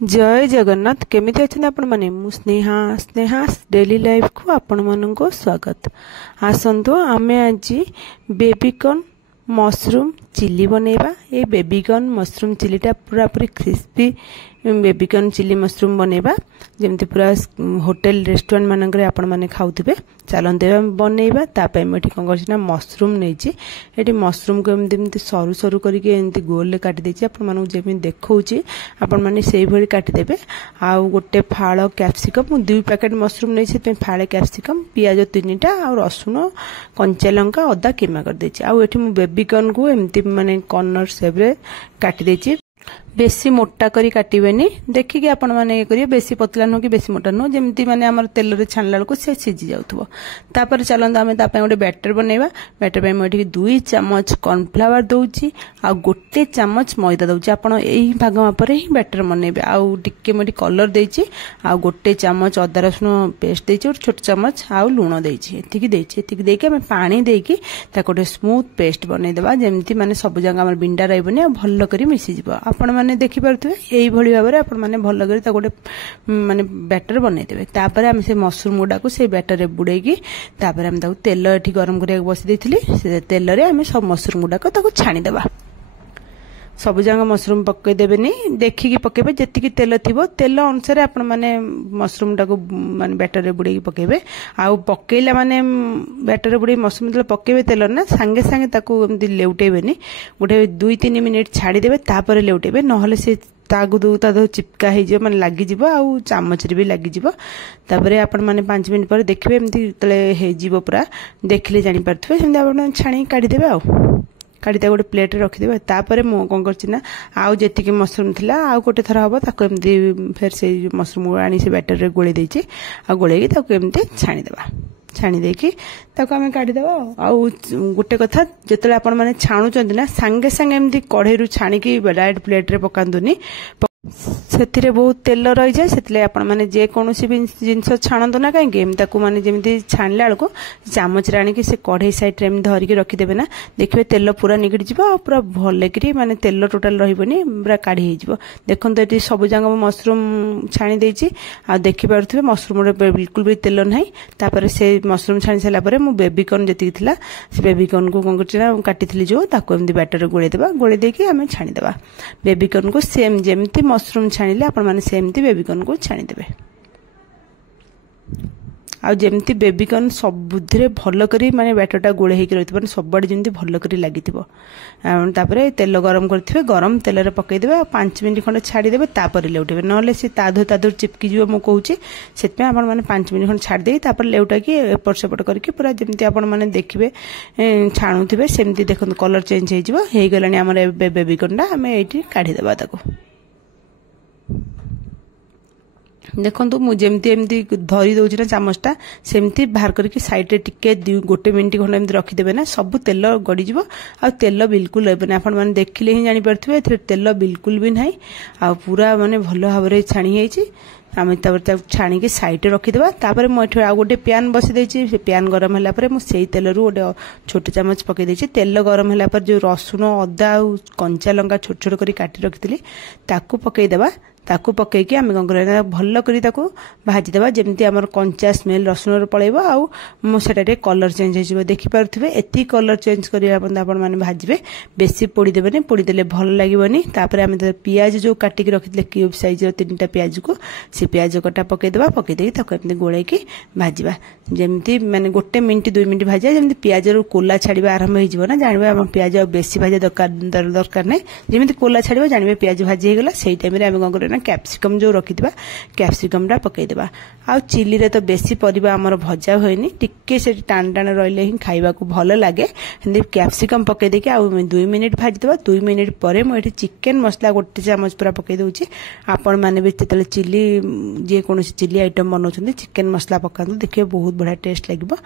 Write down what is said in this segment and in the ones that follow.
जय जगन्नाथ केमिति अच्छे आपण मैंने स्नेहा स्नेहा डेली लाइफ को आपण मन को स्वागत। आसतु आमे आज बेबीकॉर्न मशरूम चिली बनैबा। ये बेबीकॉर्न मशरूम चिलीटा पूरा पूरी क्रिस्पी बेबीकॉर्न चिली मशरूम बनैबा जमती पूरा होटल रेस्टोरेंट मानक आपण मैंने खाऊे। चलते बनैबा तापाई मुझे कौन कर मशरूम नहीं ये मशरूम को एमती सरू सरू करके गोल काटिदे आपको जमी देखा आपण मैंने से भाई काटिदेवे। आउ गोटे फाड़ कैप्सिकम मु 2 पैकेट मशरूम नहीं फाड़े कैप्सिकम पियाज 3टा आ रसुण कंचा लंका अदा कीमा कर देछि। आउ एठी मु बेबीकॉर्न को एमती माने कॉर्नर शेप रे काटि देछि। बेसी मोटा करी काटिबेनी देखिके आपण माने ये करिए बेसी पतला नु कि बेसी मोटा नु जेमती माने हमर तेल रे छानला को से सिझी जाउथबो। तापर चलंद आमे तापे गोटे बैटर बनैबा। बैटर पे मोठी 2 चम्मच कॉर्नफ्लावर दउची आ गोटे चम्मच मैदा दउची। आपण एही भाग मापरे ही बैटर बनैबे। आ टिके मोठी कलर देची आ गोटे चम्मच अदा रसुण पेस्ट देची और छोट चम्मच आ लूण देची। एतिकी देके हमें पानी देकी ता गोटे स्मूथ पेस्ट बनै देबा जेमती माने सब जगह हमर बिंडा रहबनी आ भल्लो करी मिसी जिवो। आपण माने देखि पारथुवे एई भली भाबरे आपण माने भल्लो करी ता गोटे माने बैटर बनै देबे। तापर हम से मशरूम गुडा को से बैटर रे बुडैकी तापर हम ताको तेल एठी गरम करिया बसि देथिली। से तेल रे हम सब मशरूम गुडा को ताको छानी देबा। सब जगह मशरूम पकई देबेनी देखिकी पकेबे जेतिकी तेल थिबो तेल अनुसार आपण माने मशरूम टाको माने बैटर रे बुडैकी पकेबे। आ पकेइला माने बैटर रे बुडै मशरूम तेल पकेबे तेल ना संगे संगे ताको एमदी लेउटेबेनी गोटे 2-3 मिनिट छाडी देबे तापर लेउटेबे नहले से तागु ता चिपका हो माने लागी जिवो आ चामच रे भी लागी जिवो। तापर आपण माने 5 मिनिट पर देखबे एमदी तले हे जिवो पूरा देखले जानि परथबे सेमदी आपण छाणी काढी देबे। आ काढ़ी गोटे प्लेट रे रखिदेबे। तापर मु कौन करना आउ जेतिकी मशरूम थिला आउ गोटे थर हम ताको एमती फिर से मशरूम आनी से बैटर रे गोले देछि आ गोलेकी ताको एमती छाणी देबा। छाणी देकी ताको हमें काढ़ी देबा। आउ गोटे कथा जेतले आपण माने छाणुचंदी ना संगे संगे एमती कढ़ई रु छाणी की डायरेक्ट प्लेट रे पकांदुनी से बहुत तेल रही जाए से आपण मैंने जेकोसी भी जिनस छाणु ना कहीं माने जमी छाणला बेलू चामच आनिकी से कढ़ई साइड रे धरिकी रखिदेवे ना देखिए तेल पूरा निगड़ी जी पूरा भल कि माने तेल टोटाल रही पूरा काढ़ी हो। देखो ये सब जंग मशरूम छाणी देछि आ देखि पारुथिबे मशरूम रे बिल्कुल भी तेल नाही। तापर से मशरूम छाणी सारा पर मु बेबीकॉर्न जति थिला से बेबीकॉर्न को कौन कर काटी जो ताको एमती बैटर गोले देबा। गोले देकी आमे छाणी देबा। बेबीकॉर्न को सेम जेमती मशरूम छाणिले आपण माने सेमती बेबीकॉर्न को छाणी देबे। आ जेमती बेबीकॉर्न सबुधिरे भल करी माने बैटरटा गोळे हेकि रहित माने सबबाडी जेमती भल करी लागिथिबो। तापरे तेल गरम करथिबे गरम तेल रे पकई देबे 5 मिनिट खंड छाडी देबे तापर लेउटेबे नहले से ताधो चिपकी जिवो मु कहूची। सेतमे आपण माने 5 मिनिट खंड छाडी देई तापर लेउटा की एपट सेपट करके पूरा जेमती आपण माने देखिबे छाणुथिबे सेमती देखन कलर चेंज हे जिवो। हे गलानी हमर बेबीकॉर्नटा हमें एठी काढी देबा ताको। देखो मुझे एमती धरी दौर ना चामचटा सेमती बाहर करके साइड रे टिके गोटे मिनिट खंड एमती रखिदेवे ना सब तेल गड़ीज आ तेल बिल्कुल रही आपण मैंने देखिले ही जानी पारे तेल बिल्कुल भी ना आ पूरा माने भल भाव छाणी है। आम छाणी साइड रे रखिदेवा। तापर मुझे आ गोटे प्यान बसी देछि से प्यान गरम होला पर मुझे तेल रू गोटे छोटे चामच पकई देछि। तेल गरम होला पर जो रसुण अदा आ कंचा लंका छोट छोट करी काटी रखिथिली ताकू पकई देबा। ताकू पकईकी आम कौन कर भल कर भाजी देवा जेमती आमर कंचा स्मेल रसुण पलैब आटा कलर चेंज हो देखिपे एति कलर चेंज करने भाजबे बेसी पोड़ी देवेनि पोड़ीदे भल लगे। तापर आम पियाज जो काटिक रखी क्यूब साइज 3टा पियाज को से पियाज कटा पकईदेवा पकईदे एमती गोलैकी भाजवा जमती माने गोटे मिनिट 2 मिनिट भाजा जमी पियाज कोला छाड़ा आरंभ हो जानवे आम पियाज बेसी भाजा दरकार ना जमी कोला छाड़ जानवे पियाज भाजी होगा। से टाइम कौन कर कैप्सिकम जो रखिथिबा कैप्सिकमटा पकईदेबा। आ चिली रे तो बेसी परिबा हमर भजा होइनी टिके से टाण टाण रहिले ही खाइबा को भल लागे। हिंदी कैप्सिकम पकई देके आ 2 मिनिट भाजी देबा। 2 मिनिट परे मु एठी चिकन मसला गोटे चामच पूरा पकई दउची। आपण माने भी तेतले चिली जे कोनोसी चिली आइटम बनौछन्ती चिकन मसला पकांतु देखिए बहुत बढ़िया टेस्ट लागिबो।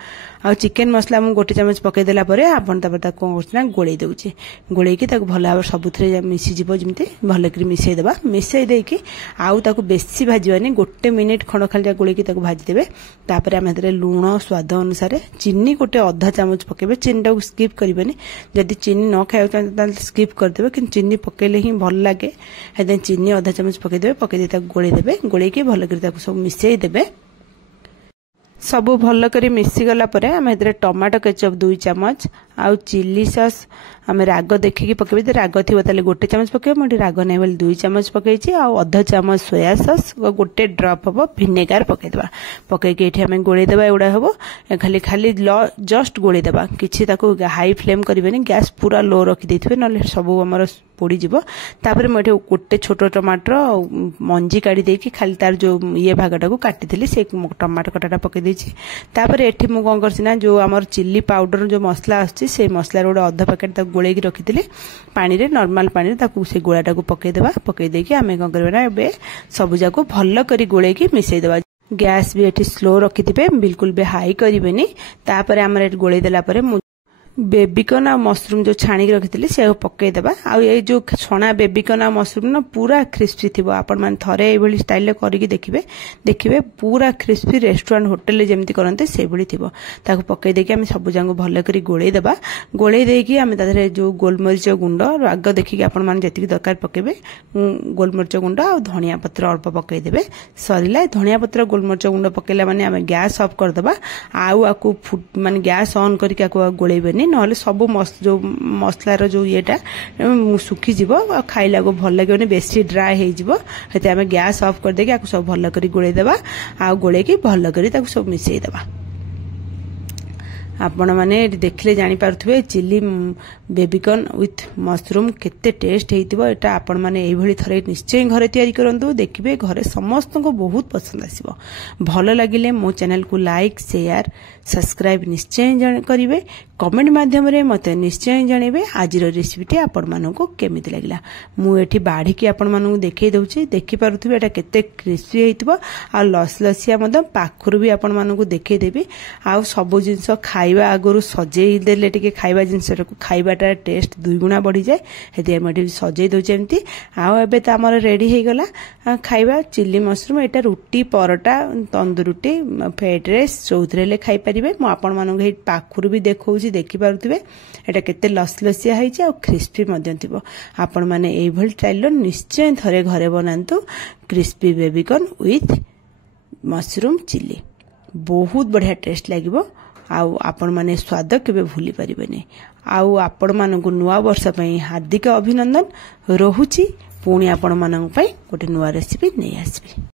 आ चिकन मसला मु गोटे चामच पकई देला परे आपण तापर ता कोन करछना गोळेई दउची। गोळेई की ताको भल भाव सबुथरे मिसी जिवो जेमती भल करी मिसई देबा। मिसई देकी गोलेकी आउ ताकू बेसी भाजवानी 1 मिनिट खंड खाली गोलेकी ताकू भाजी देबे। तापर आम लुण स्वाद अनुसार चीनी गोटे अधा चामच पकेबे। चीनी टाक स्किप करेंगे, जदि चीनी न खाया चाहते स्किप करदे कि चीनी पकेले ही भल लगे। चीनी अधा चामच पकईदे, पकई गोले देवे। गोलेकी भल कर सब मिसई देवे। सब भल कर मिसीगला आम टमाटो केचप 2 चामच आउ चिली सॉस आम राग देखिकी पकेबे। राग थी 1 चामच पकेबे, मुझे राग नहीं बोले 2 चामच पकई आधा चामच सोया सॉस गोटे ड्रप हम भिनेगार पकईदे। पकईकि ये आम गोलेदेवा। एगुड़ा हम खाली खाली जस्ट गोलेदेवा, किसी हाई फ्लेम करेंगे। गैस पूरा लो रखी ना सब आम पोड़ीज। तापर मुझे गोटे छोट टमाटर मंजी काढ़ी देकी खाली तार जो ये भागटा को काटी से टमाटो कटाटा पकई। तापर एठी मु कौन करना जो आमर चिल्ली पाउडर जो मसला आछी से मसला गोटे अधा पैकेट गोलेकी रखी पानी रे नॉर्मल पानी से गोलाटा को पकईदेवा। पकई देकी आम कौन करना ए सब जाक भल कर गोलेकी मिसईदेवा। गैस भी एठी स्लो रखिथे, बिल्कुल भी हाई करेंगे। तापर आम गोलेदेला बेबीकॉर्न आ मशरूम जो छाणी रखी से पकईदेवा। आ जो छणा बेबीकॉर्न आ मशरूम ना पूरा क्रिस्पी थी। आपण मैंने थे ये स्टाइल करके देखिए पूरा क्रिस्पी रेस्टोरेंट होटेल जमी करते से थी। पकई देकी आम सब जाक भल कर गोलेदेवा। गोले देकी आम जो गोलमरीच गुंड राग देखिए आपण जी दरकार पकेबे। गोलमरीच गुंड आ धनिया पत्र अल्प पकईदेवे। सरला धनिया पत्र गोलमरीच गुंड पकईला माने आम गैस ऑफ करदे। आकु माने गैस ऑन करके गोलेबे ना सब जो मसलार जो येटा सुखीज खाइला को भल लगे बेसी ड्राए होते आम गैस ऑफ करदे सब भल कर गोलेदेवा। आ गोलेकी भल कर सब मिसईदेवा। आपण मैंने देखले जानी पारुथिबे चिली बेबीकॉर्न विथ मशरूम केते टेस्ट हेतिबो। एटा आपण माने एई भली थरे निश्चय घरे तयारी करंतु, देखिबे घरे समस्त को बहुत पसंद आसीबो। भल लागिले मो चैनल को लाइक शेयर सब्सक्राइब निश्चय करिवे। कमेंट माध्यम रे मते निश्चय जणेबे आज रेसिपीटी आपण मानको केमिति लागिला। मु एठी बाढी की आपण मानको देखै दउची, देखि पारुथिबे एटा केते क्रिस्पी हेतिबो। आ लसलसिया मदम पाखुर भी आपण मानको देखै देबी। आ सब जिंस खाइबा आगुरु सजेई देले टिके खाइबा जिंस खाइबाटा टेस्ट 2 गुणा बढ़ी जाए। हेति हम एठी सजेई दउची एमती। आ एबे त हमर रेडी हे गला खाइबा चिली मशरूम। एटा रुटी परोटा तंदूर रुटी फ्राइड राइस चौथरेले खाइ परिबे। मु आपण मानको हे पाखुर भी देखौची, देखि पारुथिबे एटा केते लसलसिया हैछि आ क्रिस्पी मध्यम थिबो। आपण माने एई भल स्टाइल निश्चय थरे घरे बनांतु crispy baby corn with mushroom chilli. बहुत बढ़िया टेस्ट लागिबो। आउ आपण माने स्वाद केबे भूली परिबेनी। आउ आपण मानकु नुआ वर्ष पई हार्दिक अभिनंदन रहुछि। पुणी आपण मानक पई गोटे नुआ रेसिपी नै आसबी।